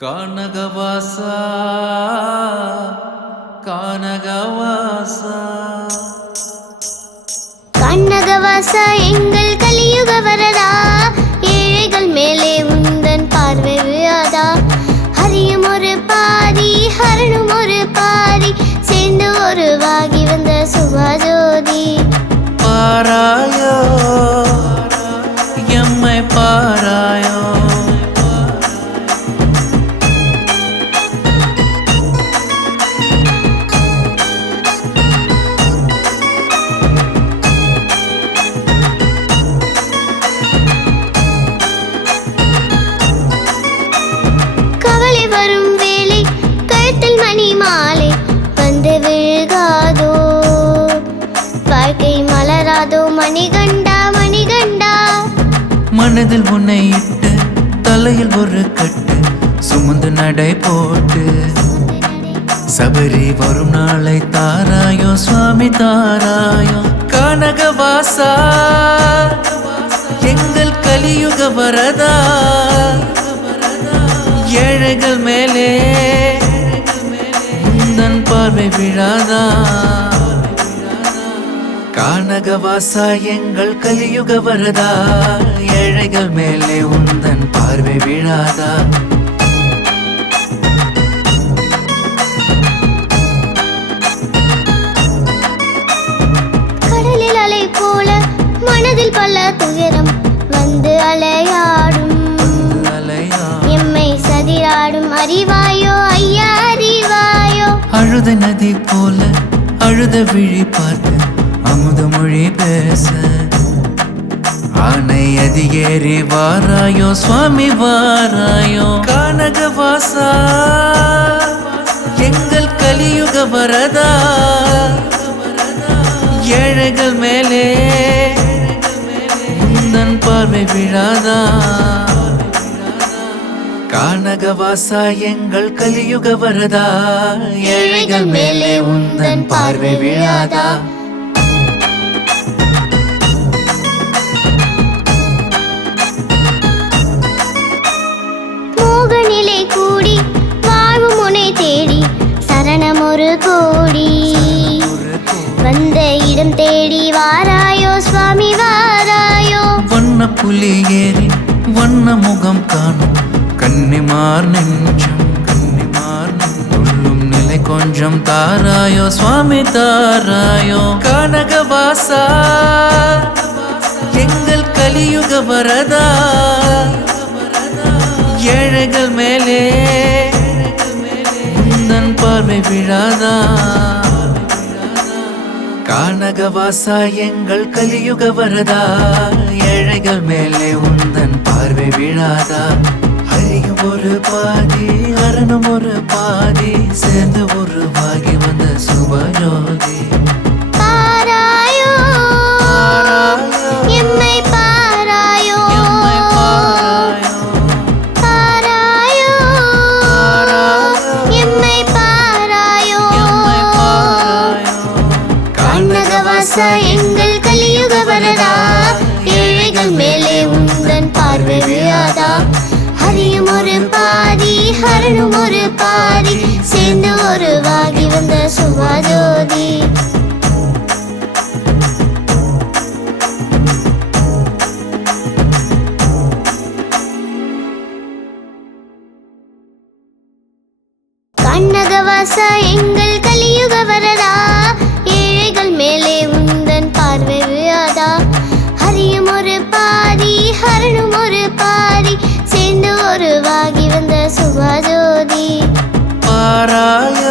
கானகவாசா கானகவாசா கண்ணகவாசா எங்கள் கலியுக வரதா, ஏழைகள் மேலே உந்தன் பார்வை விழாதா. ஹரியும் ஒரு பாதி ஹரணும் ஒரு பாதி, சேர்ந்து ஒருவாகி வந்த சுபஜோதி. பாராயோ எம்மை பாராயோ, கவலை வரும் வேளை கழுத்தில் மணி மாலை வந்து விழுகாதோ, வாழ்க்கை மலராதோ மணிகண்டா மணிகண்டா. மனதில் உன்னை இட்டு தலையில் ஒரு கட்டு சுமந்து நடை போட்டு, சபரி வரும் நாளை தாராயோ சுவாமி தாராயோ. கானகவாசா எங்கள் கலியுக வரதா, ஏழைகள் மேலே உந்தன் பார்வை விழாதா. கானகவாசா எங்கள் கலியுக வரதா, ஏழைகள் மேலே உந்தன் பார்வை விழாதா. கடலில் அலை போல மனதில் பல துயரம் வந்து அலையாடும், எம்மை சதிராடும் அறிவாயோ ஐயா அறிவாயோ. அழுத நதி போல அழுத விழி பார்த்து அமுத மொழி பேச, ஆனை அதிகேறி வாராயோ சுவாமி வாராயோ. கானகவாசா எங்கள் கலியுக வரதா, ஏழைகள் மேலே உந்தன் பார்வை விழாதா. கானகவாசா எங்கள் கலியுக வரதா, ஏழைகள் மேலே உந்தன் பார்வை விழாதா. மோகநிலை கூடி வாழ்வு முனை தேடி சரணம் ஒரு கோடி, வந்த இடம் தேடி வாராயோ சுவாமி வாராயோ. வண்ண புலி ஏறி வண்ண முகம் காணும் கன்னிமார் நெஞ்சம் துள்ளும் நிலை கொஞ்சம் தாராயோ சுவாமி தாராயோ. கானகவாசா எங்கள் கலியுக வரதா, ஏழைகள் மேலே உந்தன் பார்வை விழாதா. கானகவாசா எங்கள் கலியுக வரதா, ஏழைகள் மேலே உந்தன் பார்வை விழாதா. ஹரியும் ஒரு பாதி ஹரணும் ஒரு பாதி, சேர்ந்து உருவாகி வந்த சுபஜோதி. பாராயோ எம்மை பாராயோ, பாராயோ எம்மை பாராயோ. கண்ணகவாசா எங்கள் கலியுக வரதா, ஏழைகள் மேலே உந்தன் பார்வை விழாதா. ஹரியும் ஒரு பாதி ஹரணும் ஒரு பாதி, சேர்ந்து ஒருவாகி வந்த சுபஜோதி. கண்ணகவாசா எங்கள் கலியுக வரதா, ஏழைகள் மேலே உந்தன் பார்வை விழாதா. ஹரியும் ஒரு பாதி ஹரணும் ஒரு பாதி, சேர்ந்து ஒருவாகி வந்த சுபஜோதி. பாராயோ